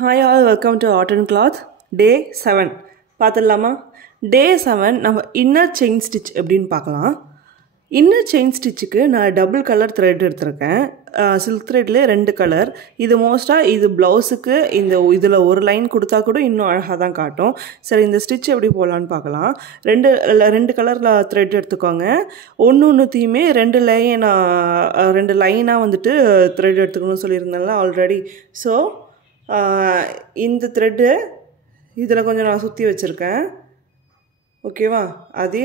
Hi all, welcome to Art and Cloth. Day 7. பார்த்துடலாமா? Day 7 நம்ம inner chain stitch எப்படின்னு பார்க்கலாம். இன்னர் செயின் ஸ்டிச்சுக்கு நான் டபுள் கலர் த்ரெட் எடுத்திருக்கேன். சில்க் த்ரெட்லேயே 2 கலர். இது மோஸ்ட்டாக இது ப்ளவுஸுக்கு இதில் ஒரு லைன் கொடுத்தா கூட இன்னும் அழகாக தான் காட்டும். சரி, இந்த ஸ்டிச் எப்படி போகலான்னு பார்க்கலாம். ரெண்டு கலரில் த்ரெட் எடுத்துக்கோங்க. ஒன்றுத்தையுமே 2 லைனாக வந்துட்டு த்ரெட் எடுத்துக்கணும்னு சொல்லியிருந்தேன்ல ஆல்ரெடி. ஸோ இந்த த்ரெட்டு இதில் கொஞ்சம் நான் சுற்றி வச்சுருக்கேன். ஓகேவா? அதே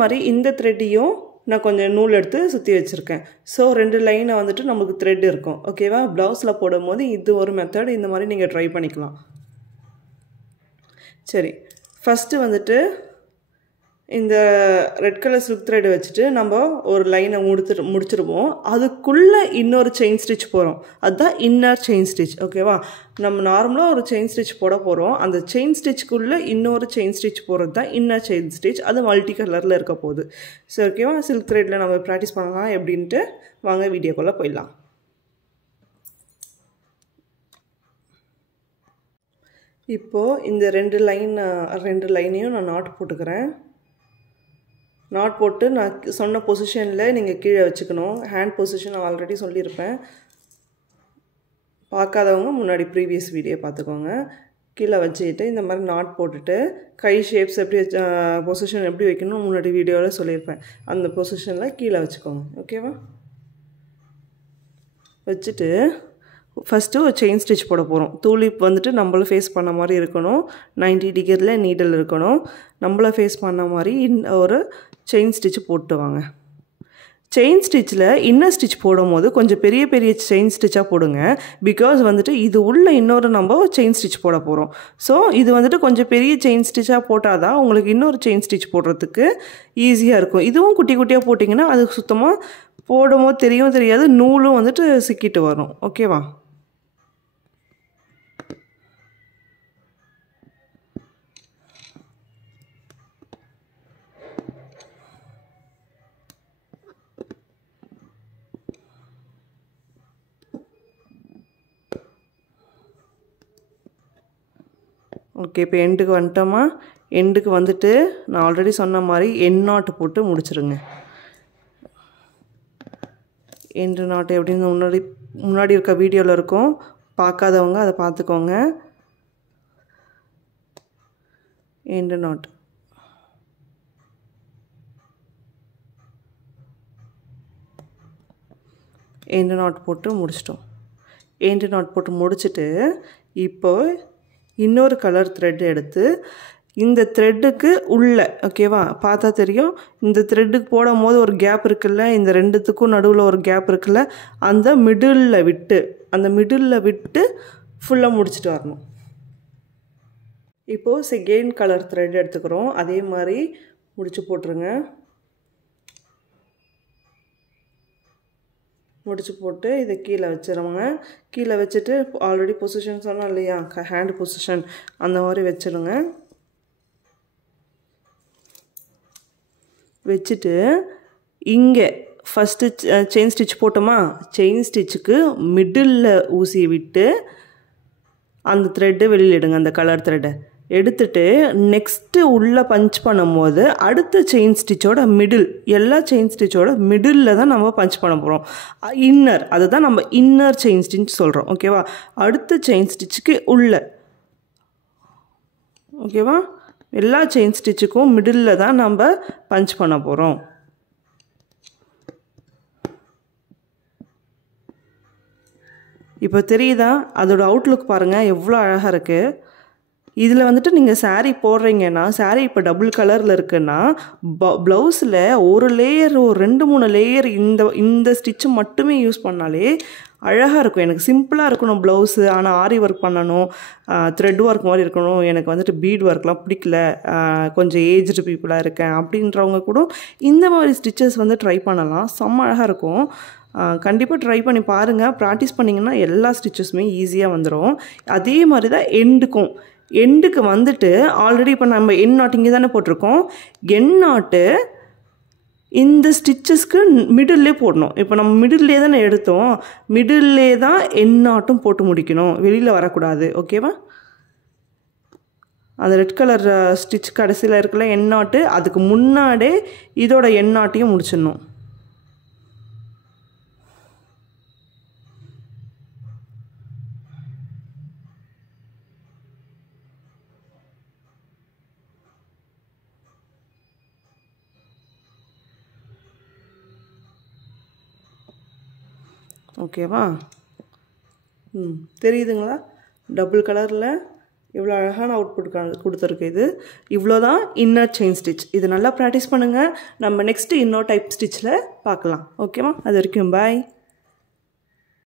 மாதிரி இந்த த்ரெட்டையும் நான் கொஞ்சம் நூல் எடுத்து சுற்றி வச்சுருக்கேன். ஸோ 2 லைனை வந்துட்டு நமக்கு த்ரெட் இருக்கும். ஓகேவா? ப்ளவுஸில் போடும்போது இது ஒரு மெத்தட். இந்த மாதிரி நீங்கள் ட்ரை பண்ணிக்கலாம். சரி, ஃபஸ்ட்டு வந்துட்டு இந்த ரெட் கலர் சில்க் த்ரெட் வச்சுட்டு நம்ம ஒரு லைனை முடிச்சிருவோம். அதுக்குள்ளே இன்னொரு செயின் ஸ்டிச் போகிறோம். அதுதான் இன்னர் செயின் ஸ்டிச். ஓகேவா? நம்ம நார்மலாக ஒரு செயின் ஸ்டிச் போட போகிறோம். அந்த செயின் ஸ்டிச்சுக்குள்ளே இன்னொரு செயின் ஸ்டிச் போகிறது தான் இன்னர் செயின் ஸ்டிச். அது மல்டி கலரில் இருக்க போகுது. சரி, ஓகேவா? சில்க் த்ரெட்டில் நம்ம ப்ராக்டிஸ் பண்ணலாம் எப்படின்ட்டு வாங்க வீடியோக்குள்ளே போயிடலாம். இப்போது இந்த ரெண்டு லைனையும் நான் நாட் போட்டுக்கிறேன். நாட் போட்டு நான் சொன்ன பொசிஷனில் நீங்கள் கீழே வச்சுக்கணும். ஹேண்ட் பொசிஷன் ஆல்ரெடி சொல்லியிருப்பேன். பார்க்காதவங்க முன்னாடி ப்ரீவியஸ் வீடியோ பார்த்துக்கோங்க. கீழே வச்சுக்கிட்டு இந்த மாதிரி நாட் போட்டுட்டு கை ஷேப்ஸ் எப்படி பொசிஷன் எப்படி வைக்கணும் முன்னாடி வீடியோவில் சொல்லியிருப்பேன். அந்த பொசிஷனில் கீழே வச்சுக்கோங்க. ஓகேவா? வச்சுட்டு ஃபஸ்ட்டு ஒரு செயின் ஸ்டிச் போட போகிறோம். தூளிப் வந்துட்டு நம்மளை ஃபேஸ் பண்ண மாதிரி இருக்கணும். 90 டிகிரியில் நீடல் இருக்கணும். நம்மளை ஃபேஸ் பண்ண மாதிரி ஒரு செயின் ஸ்டிச்சு போட்டு வாங்க. செயின் ஸ்டிச்சில் இன்னர் ஸ்டிச் போடும் போது கொஞ்சம் பெரிய செயின் ஸ்டிச்சாக போடுங்க. பிகாஸ் வந்துட்டு இது உள்ள இன்னொரு நம்ம செயின் ஸ்டிச் போட போகிறோம். ஸோ இது வந்துட்டு கொஞ்சம் பெரிய செயின் ஸ்டிச்சாக போட்டால் தான் உங்களுக்கு இன்னொரு செயின் ஸ்டிச் போடுறதுக்கு ஈஸியாக இருக்கும். இதுவும் குட்டி குட்டியாக போட்டிங்கன்னா அது சுத்தமாக போடும்போது தெரியாது. நூலும் வந்துட்டு சிக்கிட்டு வரும். ஓகேவா? ஓகே, இப்போ எண்டுக்கு வந்துட்டோமா? எண்டுக்கு வந்துட்டு நான் ஆல்ரெடி சொன்ன மாதிரி எண்ட் நாட்டு போட்டு முடிச்சிருங்க. எண்டு நாட்டு எப்படின்னு முன்னாடி இருக்க வீடியோவில் இருக்கும். பார்க்காதவங்க அதை பார்த்துக்கோங்க. எண்டு நாட் போட்டு முடிச்சிட்டோம். எண்டு நாட் போட்டு முடிச்சுட்டு இப்போ இன்னொரு கலர் த்ரெட் எடுத்து இந்த த்ரெட்டுக்கு உள்ள, ஓகேவா, பார்த்தா தெரியும், இந்த த்ரெட்டுக்கு போடும் போது ஒரு கேப் இருக்குல்ல, இந்த ரெண்டுத்துக்கும் நடுவில் ஒரு கேப் இருக்குல்ல, அந்த மிடில் விட்டு ஃபுல்லாக முடிச்சுட்டு வரணும். இப்போது செகண்ட் கலர் த்ரெட் எடுத்துக்கிறோம். அதே மாதிரி முடிச்சு போட்டுருங்க. முடிச்சு போட்டு இதை கீழே வச்சிருவாங்க. கீழே வச்சுட்டு ஆல்ரெடி பொசிஷன் சொன்னோம் இல்லையா, ஹேண்ட் பொசிஷன், அந்த மாதிரி வச்சிடுங்க. வச்சுட்டு இங்கே ஃபஸ்ட்டு செயின் ஸ்டிச் போட்டோமா, செயின் ஸ்டிச்சுக்கு மிடில் ஊசியை விட்டு அந்த த்ரெட்டு வெளியில் எடுங்க. அந்த கலர் த்ரெட்டை எடுத்துட்டு நெக்ஸ்ட்டு உள்ளே பஞ்ச் பண்ணும்போது அடுத்த செயின் ஸ்டிச்சோட எல்லா செயின் ஸ்டிச்சோட மிடில் தான் நம்ம பஞ்ச் பண்ண போகிறோம். இன்னர், அதுதான் நம்ம இன்னர் செயின் ஸ்டிச் சொல்கிறோம். ஓகேவா? அடுத்த செயின் ஸ்டிச்சுக்கு உள்ள, ஓகேவா, எல்லா செயின் ஸ்டிச்சுக்கும் மிடில் தான் நம்ம பஞ்ச் பண்ண போகிறோம். இப்போ தெரியுதா? அதோட அவுட்லுக் பாருங்கள் எவ்வளோ அழகாக இருக்குது. இதில் வந்துட்டு நீங்கள் சாரீ போடுறீங்கன்னா, சாரீ இப்போ டபுள் கலரில் இருக்குன்னா ப்ளவுஸில் ஒரு லேயர், ஒரு 2-3 லேயர் இந்த ஸ்டிச்சு மட்டுமே யூஸ் பண்ணாலே அழகாக இருக்கும். எனக்கு சிம்பிளாக இருக்கணும் ப்ளவுஸு, ஆனால் ஆரி ஒர்க் பண்ணணும், த்ரெட் ஒர்க் மாதிரி இருக்கணும், எனக்கு வந்துட்டு பீட் ஒர்க்லாம் பிடிக்கல, கொஞ்சம் ஏஜ்டு பீப்புளாக இருக்கேன் அப்படின்றவங்க கூட இந்த மாதிரி ஸ்டிச்சஸ் வந்து ட்ரை பண்ணலாம். செம்ம அழகாக இருக்கும். கண்டிப்பாக ட்ரை பண்ணி பாருங்கள். ப்ராக்டிஸ் பண்ணிங்கன்னா எல்லா ஸ்டிச்சஸுமே ஈஸியாக வந்துடும். அதே மாதிரி தான் எண்டுக்கு வந்துட்டு ஆல்ரெடி இப்போ நம்ம எண்ட் நாட் இங்கே தானே போட்டிருக்கோம். எண்ட் நாட்டு இந்த ஸ்டிச்சஸ்க்கு மிடில்லே போடணும். இப்போ நம்ம மிடில்லே தானே எடுத்தோம், மிடில்லே தான் எண்ணாட்டும் போட்டு முடிக்கணும், வெளியில் வரக்கூடாது. ஓகேவா? அந்த ரெட் கலர் ஸ்டிச் கடைசியில் இருக்கல எண்ணாட்டு, அதுக்கு முன்னாடியே இதோட எண்ணாட்டையும் முடிச்சிடணும். ஓகேவா? தெரியுதுங்களா? டபுள் கலரில் இவ்வளோ அழகான அவுட்புட் கொடுத்துருக்கு. இது இவ்வளோ தான் இன்னர் செயின் ஸ்டிச். இது நல்லா ப்ராக்டிஸ் பண்ணுங்கள். நம்ம நெக்ஸ்ட்டு இன்னொரு டைப் ஸ்டிச்சில் பார்க்கலாம். ஓகேவா? அது வரைக்கும் பாய்.